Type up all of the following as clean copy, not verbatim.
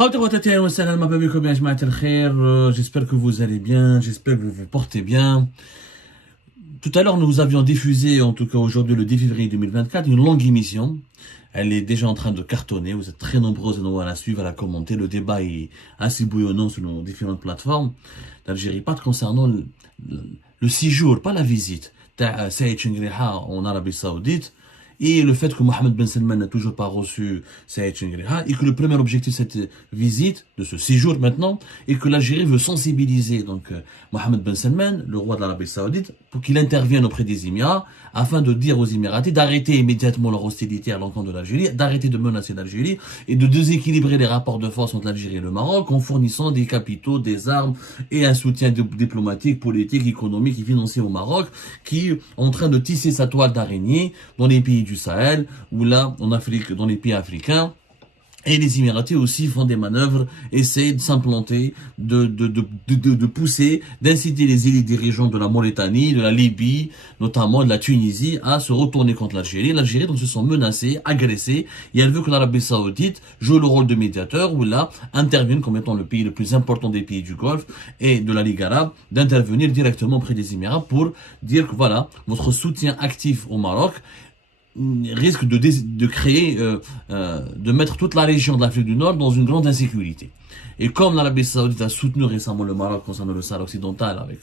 J'espère que vous allez bien, j'espère que vous vous portez bien. Tout à l'heure, nous avions diffusé, en tout cas aujourd'hui, le 10 février 2024, une longue émission. Elle est déjà en train de cartonner. Vous êtes très nombreux à la suivre, à la commenter. Le débat est assez bouillonnant sur nos différentes plateformes d'Algérie. Pas concernant le séjour, pas la visite, Saïd Chengriha en Arabie Saoudite. Et le fait que Mohamed Ben Salman n'a toujours pas reçu Saïd Chengriha, et que le premier objectif de cette visite, de ce séjour maintenant, est que l'Algérie veut sensibiliser donc Mohamed Ben Salman, le roi de l'Arabie Saoudite, pour qu'il intervienne auprès des Émirats, afin de dire aux Émiratis d'arrêter immédiatement leur hostilité à l'encontre de l'Algérie, d'arrêter de menacer l'Algérie, et de déséquilibrer les rapports de force entre l'Algérie et le Maroc, en fournissant des capitaux, des armes, et un soutien diplomatique, politique, économique et financier au Maroc, qui est en train de tisser sa toile d'araignée dans les pays du Sahel, ou là, en Afrique, dans les pays africains. Et les Émiratis aussi font des manœuvres, essayent de s'implanter, de pousser, d'inciter les élites dirigeants de la Mauritanie, de la Libye, notamment de la Tunisie, à se retourner contre l'Algérie. L'Algérie, donc, se sent menacée, agressée, et elle veut que l'Arabie Saoudite joue le rôle de médiateur, ou là, intervienne comme étant le pays le plus important des pays du Golfe et de la Ligue arabe, d'intervenir directement auprès des Émirats pour dire que voilà, votre soutien actif au Maroc risque de créer, de mettre toute la région de l'Afrique du Nord dans une grande insécurité. Et comme l'Arabie Saoudite a soutenu récemment le Maroc concernant le Sahara occidental avec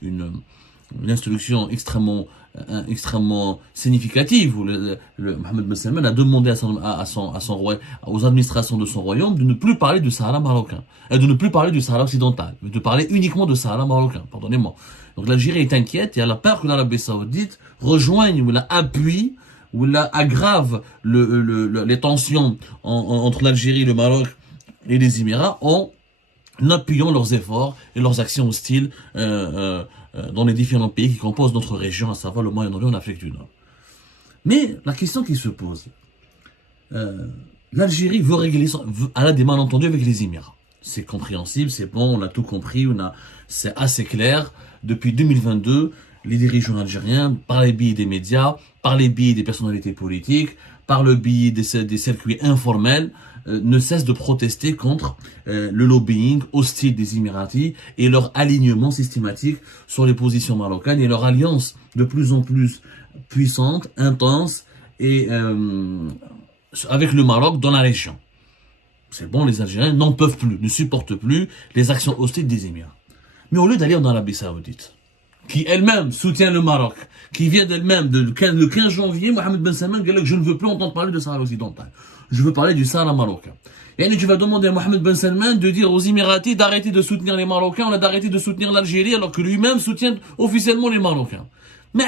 une instruction extrêmement significative, où Mohamed Ben Salman a demandé aux administrations de son royaume de ne plus parler du Sahara marocain, et de ne plus parler du Sahara occidental, mais de parler uniquement du Sahara marocain, pardonnez-moi. Donc l'Algérie est inquiète et elle a peur que l'Arabie Saoudite rejoigne ou appuie ou aggrave les tensions entre l'Algérie, le Maroc et les Émirats en appuyant leurs efforts et leurs actions hostiles dans les différents pays qui composent notre région, à savoir le Moyen-Orient et l'Afrique du Nord. Mais la question qui se pose, l'Algérie veut régler elle a des malentendus avec les Émirats. C'est compréhensible, c'est bon, on a tout compris, c'est assez clair. Depuis 2022, les dirigeants algériens, par les biais des médias, par les biais des personnalités politiques, par le biais des circuits informels, ne cessent de protester contre le lobbying hostile des Émiratis et leur alignement systématique sur les positions marocaines et leur alliance de plus en plus puissante, intense et avec le Maroc dans la région. C'est bon, les Algériens n'en peuvent plus, ne supportent plus les actions hostiles des Émirats. Mais au lieu d'aller en Arabie Saoudite, qui elle-même soutient le Maroc, qui vient d'elle-même, le 15 janvier, Mohamed Ben Salman dit que je ne veux plus entendre parler de Sahara occidental. Je veux parler du Sahara marocain. Et tu vas demander à Mohamed Ben Salman de dire aux Émiratis d'arrêter de soutenir les Marocains, on a d'arrêter de soutenir l'Algérie, alors que lui-même soutient officiellement les Marocains. Mais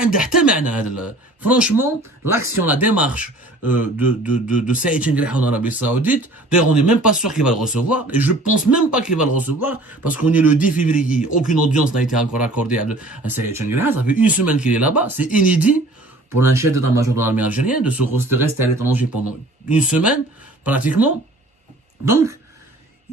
franchement, l'action, la démarche de Saïd Chengriha en Arabie Saoudite, d'ailleurs on n'est même pas sûr qu'il va le recevoir, et je pense même pas qu'il va le recevoir, parce qu'on est le 10 février, aucune audience n'a été encore accordée à Saïd Chengriha, ça fait une semaine qu'il est là-bas, c'est inédit pour un chef d'état-major de l'armée algérienne de rester à l'étranger pendant une semaine, pratiquement. Donc,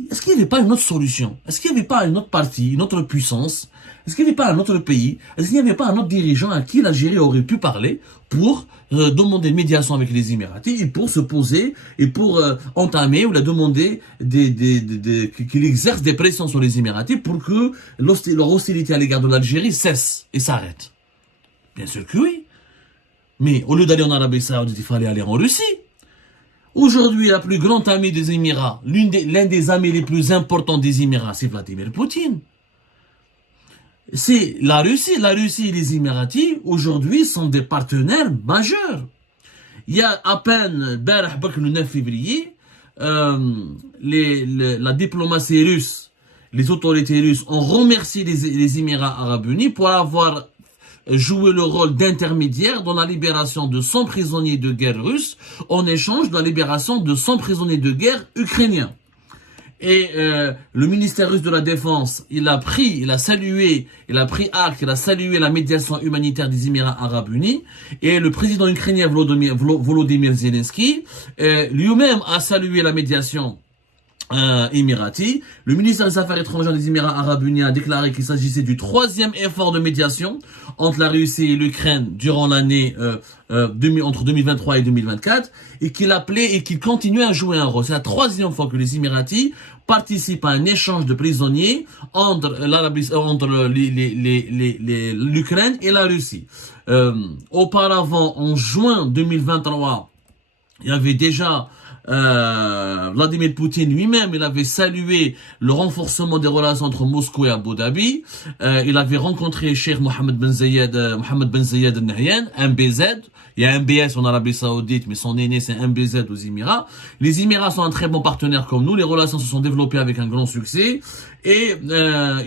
est-ce qu'il n'y avait pas une autre solution? Est-ce qu'il n'y avait pas une autre partie, une autre puissance? Est-ce qu'il n'y avait pas un autre pays? Est-ce qu'il n'y avait pas un autre dirigeant à qui l'Algérie aurait pu parler pour demander une médiation avec les Émiratis et pour se poser et pour entamer ou la demander qu'il exerce des pressions sur les Émiratis pour que leur hostilité à l'égard de l'Algérie cesse et s'arrête? Bien sûr que oui. Mais au lieu d'aller en Arabie Saoudite, il fallait aller en Russie. Aujourd'hui, la plus grande amie des Émirats, l'un des amis les plus importants des Émirats, c'est Vladimir Poutine. C'est la Russie et les Émiratis, aujourd'hui, sont des partenaires majeurs. Il y a à peine, le 9 février, la diplomatie russe, les autorités russes ont remercié les Émirats arabes unis pour avoir joué le rôle d'intermédiaire dans la libération de 100 prisonniers de guerre russes en échange de la libération de 100 prisonniers de guerre ukrainiens. Et le ministère russe de la Défense, il a pris acte, il a salué la médiation humanitaire des Émirats arabes unis. Et le président ukrainien Volodymyr Zelensky lui-même a salué la médiation émirati. Le ministère des Affaires étrangères des Émirats Arabes Unis a déclaré qu'il s'agissait du 3e effort de médiation entre la Russie et l'Ukraine durant l'année entre 2023 et 2024 et qu'il appelait et qu'il continuait à jouer un rôle. C'est la 3e fois que les Émiratis participent à un échange de prisonniers entre l'Ukraine et la Russie. Auparavant, en juin 2023, il y avait déjà Vladimir Poutine lui-même, il avait salué le renforcement des relations entre Moscou et Abu Dhabi. Il avait rencontré Cheikh Mohammed Ben Zayed Al Nahyan, MBZ. Il y a MBS en Arabie Saoudite, mais son aîné c'est MBZ aux Émirats. Les Émirats sont un très bon partenaire comme nous. Les relations se sont développées avec un grand succès. Et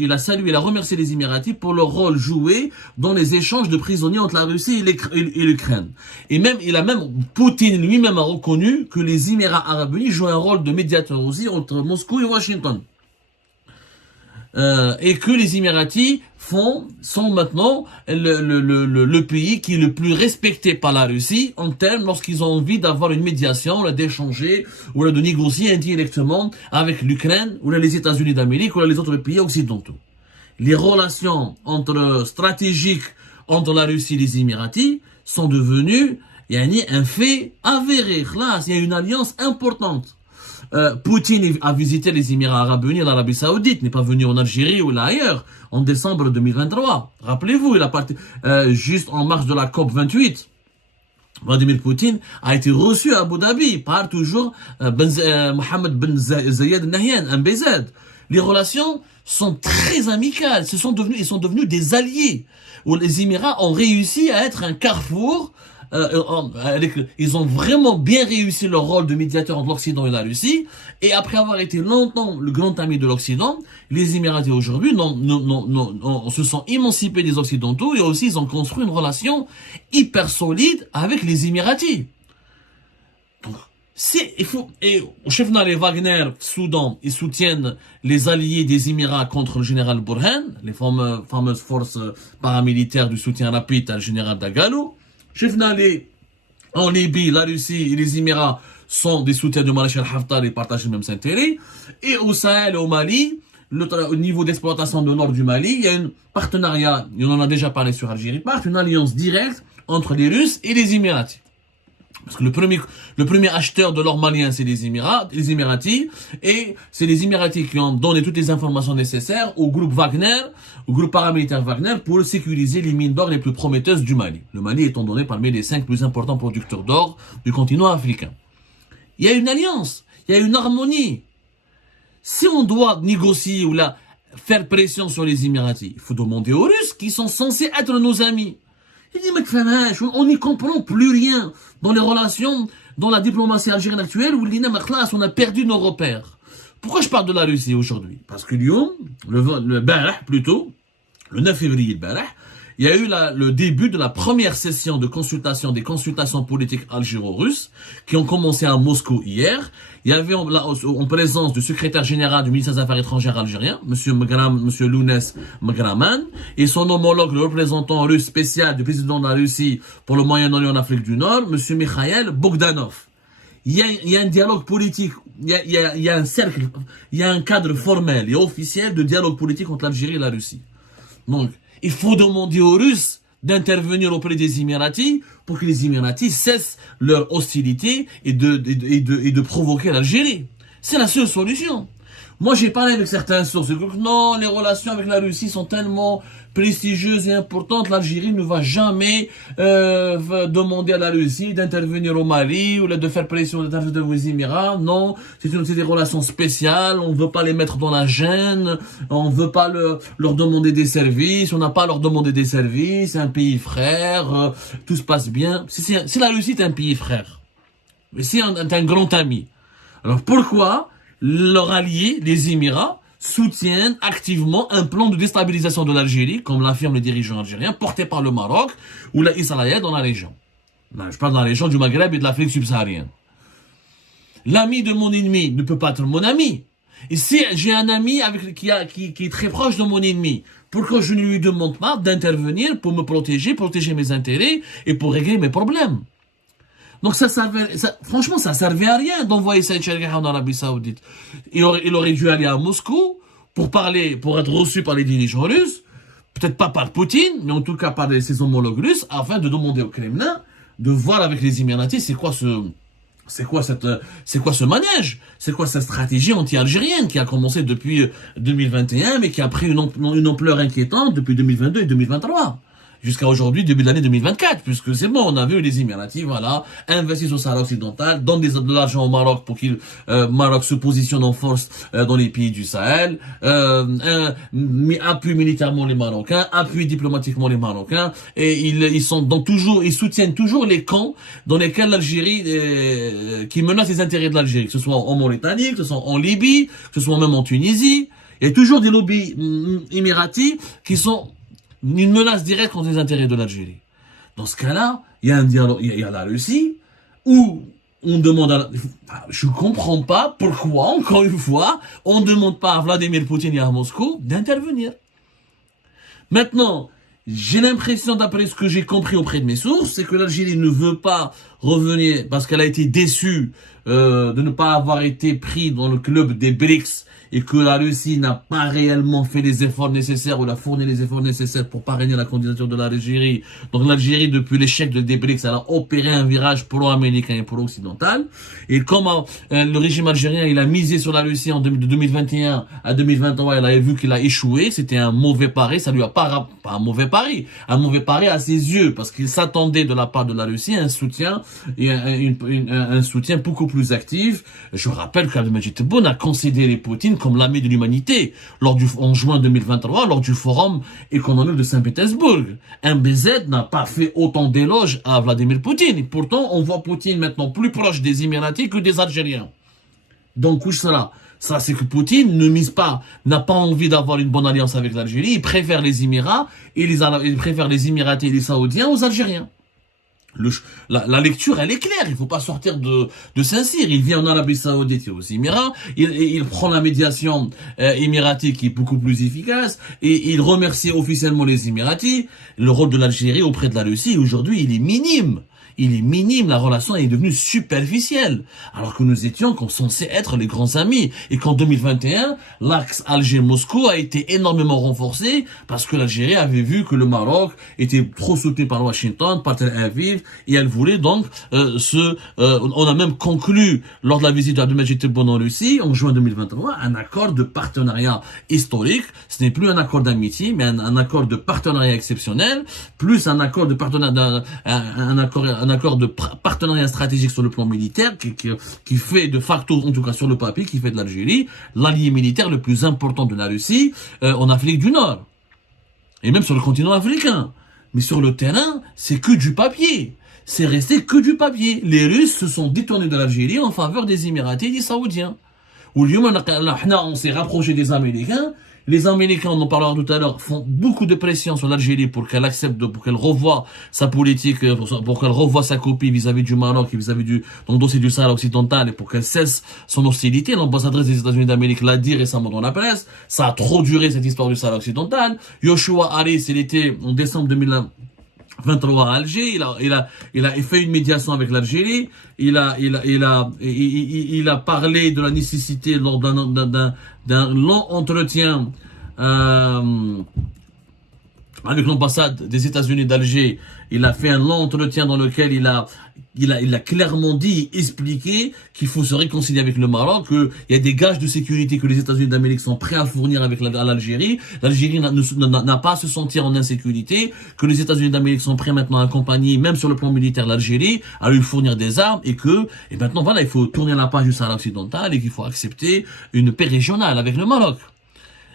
il a remercié les Émiratis pour leur rôle joué dans les échanges de prisonniers entre la Russie et l'Ukraine. Et Poutine lui-même a reconnu que les Émirats Arabes Unis jouent un rôle de médiateur aussi entre Moscou et Washington. Et que les Émiratis sont maintenant le pays qui est le plus respecté par la Russie en termes lorsqu'ils ont envie d'avoir une médiation, d'échanger ou de négocier indirectement avec l'Ukraine ou les États-Unis d'Amérique ou les autres pays occidentaux. Les relations stratégiques entre la Russie et les Émiratis sont devenues un fait avéré. Là, il y a une alliance importante. Poutine a visité les Émirats Arabes Unis et l'Arabie Saoudite, n'est pas venu en Algérie ou là ailleurs, en décembre 2023. Rappelez-vous, il a parti juste en marge de la COP 28. Vladimir Poutine a été reçu à Abu Dhabi par toujours Mohammed Ben Zayed Al Nahyan, MBZ. Les relations sont très amicales, ils sont devenus des alliés, où les Émirats ont réussi à être un carrefour. Ils ont vraiment bien réussi leur rôle de médiateur entre l'Occident et la Russie. Et après avoir été longtemps le grand ami de l'Occident, les Émiratis aujourd'hui se sont émancipés des Occidentaux et aussi ils ont construit une relation hyper solide avec les Émiratis. Donc, les Wagner, Soudan, ils soutiennent les alliés des Émirats contre le général Burhan, les fameuses forces paramilitaires du soutien rapide à le général Dagalo. En Libye, la Russie et les Émirats sont des soutiens de maréchal Haftar et partagent les mêmes intérêts. Et au Sahel et au Mali, au niveau d'exploitation de nord du Mali, il y a un partenariat, on en a déjà parlé sur Algérie, une alliance directe entre les Russes et les Émiratis. Parce que le premier acheteur de l'or malien, c'est les Émiratis, et c'est les Émiratis qui ont donné toutes les informations nécessaires au groupe Wagner, au groupe paramilitaire Wagner, pour sécuriser les mines d'or les plus prometteuses du Mali. Le Mali étant donné parmi les 5 plus importants producteurs d'or du continent africain. Il y a une alliance, il y a une harmonie. Si on doit négocier ou faire pression sur les Émiratis, il faut demander aux Russes qui sont censés être nos amis. Il dit, on n'y comprend plus rien dans les relations, dans la diplomatie algérienne actuelle où on a perdu nos repères. Pourquoi je parle de la Russie aujourd'hui? Parce que Lyon, le 9 février, il y a eu le début de la première session des consultations politiques algéro-russes qui ont commencé à Moscou hier. Il y avait en présence du secrétaire général du ministère des Affaires étrangères algérien, monsieur Lounès Magraman, et son homologue, le représentant russe spécial du président de la Russie pour le Moyen-Orient en Afrique du Nord, monsieur Mikhail Bogdanov. Il y a un dialogue politique, il y a un cercle, il y a un cadre formel et officiel de dialogue politique entre l'Algérie et la Russie. Donc, il faut demander aux Russes d'intervenir auprès des Émiratis pour que les Émiratis cessent leur hostilité et de provoquer l'Algérie. C'est la seule solution. Moi, j'ai parlé avec certains sources. Non, les relations avec la Russie sont tellement prestigieuses et importantes. L'Algérie ne va jamais demander à la Russie d'intervenir au Mali ou de faire pression aux Émirats. Non, c'est des relations spéciales. On ne veut pas les mettre dans la gêne. On ne veut pas leur demander des services. On n'a pas à leur demander des services. C'est un pays frère. Tout se passe bien. Si la Russie est un pays frère, mais c'est un grand ami. Alors pourquoi leurs alliés, les Émirats, soutiennent activement un plan de déstabilisation de l'Algérie, comme l'affirment les dirigeants algériens, porté par le Maroc ou Israël dans la région? Je parle de la région du Maghreb et de l'Afrique subsaharienne. L'ami de mon ennemi ne peut pas être mon ami. Et si j'ai un ami qui est très proche de mon ennemi, pourquoi je ne lui demande pas d'intervenir pour me protéger mes intérêts et pour régler mes problèmes? Donc franchement, ça servait à rien d'envoyer Saïd Sharghi en Arabie Saoudite. Il aurait dû aller à Moscou pour parler, pour être reçu par les dirigeants russes, peut-être pas par Poutine, mais en tout cas par ses homologues russes, afin de demander au Kremlin de voir avec les Émiratis c'est quoi ce manège, c'est quoi cette stratégie anti-algérienne qui a commencé depuis 2021, mais qui a pris une ampleur inquiétante depuis 2022 et 2023. Jusqu'à aujourd'hui, début de l'année 2024, puisque c'est bon, on a vu les Émiratis, voilà, investissent au Sahara occidental, donnent de l'argent au Maroc pour qu'il Maroc se positionne en force dans les pays du Sahel, appuie militairement les Marocains, appuie diplomatiquement les Marocains, et ils soutiennent toujours les camps dans lesquels l'Algérie, qui menacent les intérêts de l'Algérie, que ce soit en Mauritanie, que ce soit en Libye, que ce soit même en Tunisie. Il y a toujours des lobbies émiratis qui sont une menace directe contre les intérêts de l'Algérie. Dans ce cas-là, il y a un dialogue, il y a la Russie, où on demande je comprends pas pourquoi, encore une fois, on ne demande pas à Vladimir Poutine et à Moscou d'intervenir. Maintenant, j'ai l'impression, d'après ce que j'ai compris auprès de mes sources, c'est que l'Algérie ne veut pas revenir parce qu'elle a été déçue de ne pas avoir été pris dans le club des BRICS, et que la Russie n'a pas réellement fait les efforts nécessaires ou n'a fourni les efforts nécessaires pour parrainer la candidature de l'Algérie. Donc l'Algérie, depuis l'échec des BRICS, elle a opéré un virage pro-américain et pro-occidental. Et comme le régime algérien, il a misé sur la Russie de 2021 à 2023, il avait vu qu'il a échoué, c'était un mauvais pari, ça lui a pas un mauvais pari à ses yeux, parce qu'il s'attendait de la part de la Russie un soutien, et un soutien beaucoup plus actif. Je rappelle qu'Abdelmadjid Tebboune a considéré Poutine comme l'ami de l'humanité en juin 2023 lors du forum économique de Saint-Pétersbourg. MBZ n'a pas fait autant d'éloges à Vladimir Poutine. Et pourtant, on voit Poutine maintenant plus proche des Émiratis que des Algériens. Donc, où cela? Ça, c'est que Poutine n'a pas envie d'avoir une bonne alliance avec l'Algérie. Il préfère les Émirats il préfère les Émiratis et les Saoudiens aux Algériens. La lecture, elle est claire. Il faut pas sortir de Saint-Cyr. Il vient en Arabie Saoudite et aux Émirats. Il prend la médiation émiratique qui est beaucoup plus efficace. Et il remercie officiellement les Émiratis. Le rôle de l'Algérie auprès de la Russie, aujourd'hui, il est minime. La relation est devenue superficielle. Alors que nous étions censés être les grands amis. Et qu'en 2021, l'axe Alger-Moscou a été énormément renforcé parce que l'Algérie avait vu que le Maroc était trop soutenu par Washington, par Tel Aviv, et elle voulait donc on a même conclu lors de la visite d'Abdelmadjid Tebboune en Russie, en juin 2023, un accord de partenariat historique. Ce n'est plus un accord d'amitié, mais un accord de partenariat exceptionnel, plus un accord de partenariat, un accord de partenariat stratégique sur le plan militaire qui fait de facto, en tout cas sur le papier, qui fait de l'Algérie l'allié militaire le plus important de la Russie en Afrique du Nord. Et même sur le continent africain. Mais sur le terrain, c'est que du papier. C'est resté que du papier. Les Russes se sont détournés de l'Algérie en faveur des Émiratis et des Saoudiens. On s'est rapproché des Américains. Les Américains, on en parlera tout à l'heure, font beaucoup de pression sur l'Algérie pour qu'elle accepte, pour qu'elle revoie sa politique, pour qu'elle revoie sa copie vis-à-vis du Maroc et vis-à-vis dans le dossier du Sahara occidental, et pour qu'elle cesse son hostilité. L'ambassadrice des États-Unis d'Amérique l'a dit récemment dans la presse. Ça a trop duré, cette histoire du Sahara occidental. Yoshua Harris, il était en décembre 2023 à Alger, il a fait une médiation avec l'Algérie, il a parlé de la nécessité lors d'un long entretien avec l'ambassade des États-Unis d'Alger. Il a fait un long entretien dans lequel il a clairement dit, expliqué qu'il faut se réconcilier avec le Maroc, qu'il y a des gages de sécurité que les États-Unis d'Amérique sont prêts à fournir à l'Algérie. L'Algérie n'a pas à se sentir en insécurité, que les États-Unis d'Amérique sont prêts maintenant à accompagner, même sur le plan militaire, l'Algérie, à lui fournir des armes, et maintenant voilà, il faut tourner la page du Sahara occidental et qu'il faut accepter une paix régionale avec le Maroc.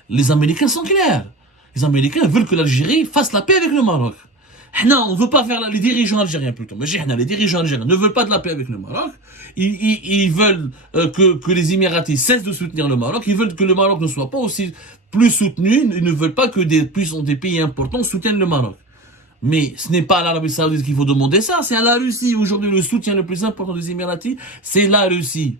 Les Américains sont clairs. Les Américains veulent que l'Algérie fasse la paix avec le Maroc. Non, on veut pas faire les dirigeants algériens plutôt. Mais les dirigeants algériens ne veulent pas de la paix avec le Maroc. Ils veulent que les Émiratis cessent de soutenir le Maroc. Ils veulent que le Maroc ne soit pas aussi plus soutenu. Ils ne veulent pas que des pays importants soutiennent le Maroc. Mais ce n'est pas à l'Arabie Saoudite qu'il faut demander ça. C'est à la Russie. Aujourd'hui, le soutien le plus important des Émiratis, c'est la Russie.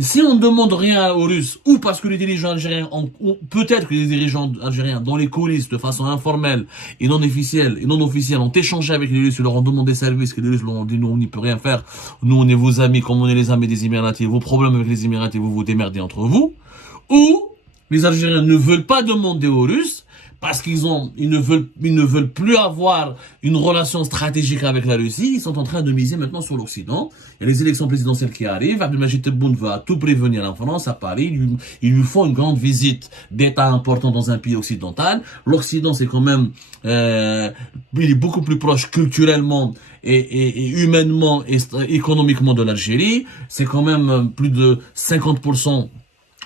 Si on ne demande rien aux Russes, ou parce que les dirigeants algériens, ou peut-être que les dirigeants algériens, dans les coulisses, de façon informelle et non officielle, ont échangé avec les Russes, ils leur ont demandé service, que les Russes leur ont dit, nous, on n'y peut rien faire, nous, on est vos amis, comme on est les amis des Émiratis, vos problèmes avec les Émiratis, vous vous démerdez entre vous, ou les Algériens ne veulent pas demander aux Russes, parce ils ne veulent plus avoir une relation stratégique avec la Russie, ils sont en train de miser maintenant sur l'Occident. Il y a les élections présidentielles qui arrivent, Abdelmajid Tebboune va tout prévenir en France, à Paris, ils lui font une grande visite d'État important dans un pays occidental. L'Occident, c'est quand même, il est beaucoup plus proche culturellement et humainement et économiquement de l'Algérie. C'est quand même plus de 50%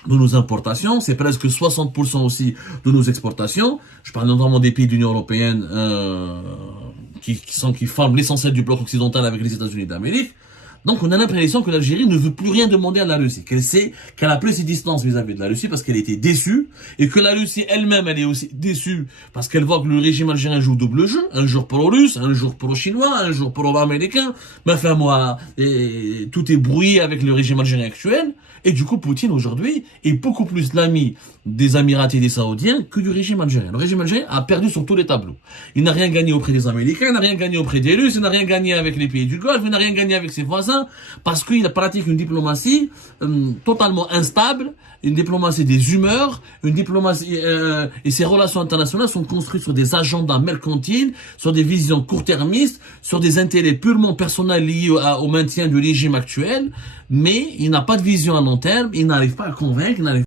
de nos importations, c'est presque 60% aussi de nos exportations. Je parle notamment des pays de l'Union européenne qui forment l'essentiel du bloc occidental avec les États-Unis d'Amérique. Donc on a l'impression que l'Algérie ne veut plus rien demander à la Russie, qu'elle a pris ses distances vis-à-vis de la Russie parce qu'elle était déçue, et que la Russie elle-même, elle est aussi déçue parce qu'elle voit que le régime algérien joue double jeu, un jour pro-russe, un jour pro-chinois, un jour pro-américain. Mais enfin moi, tout est brouillé avec le régime algérien actuel, et du coup Poutine aujourd'hui est beaucoup plus l'ami des Émiratis et des Saoudiens que du régime algérien. Le régime algérien a perdu sur tous les tableaux. Il n'a rien gagné auprès des Américains, il n'a rien gagné auprès des Russes, il n'a rien gagné avec les pays du Golfe, il n'a rien gagné avec ses voisins, parce qu'il pratique une diplomatie totalement instable, une diplomatie des humeurs, une diplomatie et ses relations internationales sont construites sur des agendas mercantiles, sur des visions court-termistes, sur des intérêts purement personnels liés au maintien du régime actuel, mais il n'a pas de vision à long terme, il n'arrive pas à convaincre, il n'arrive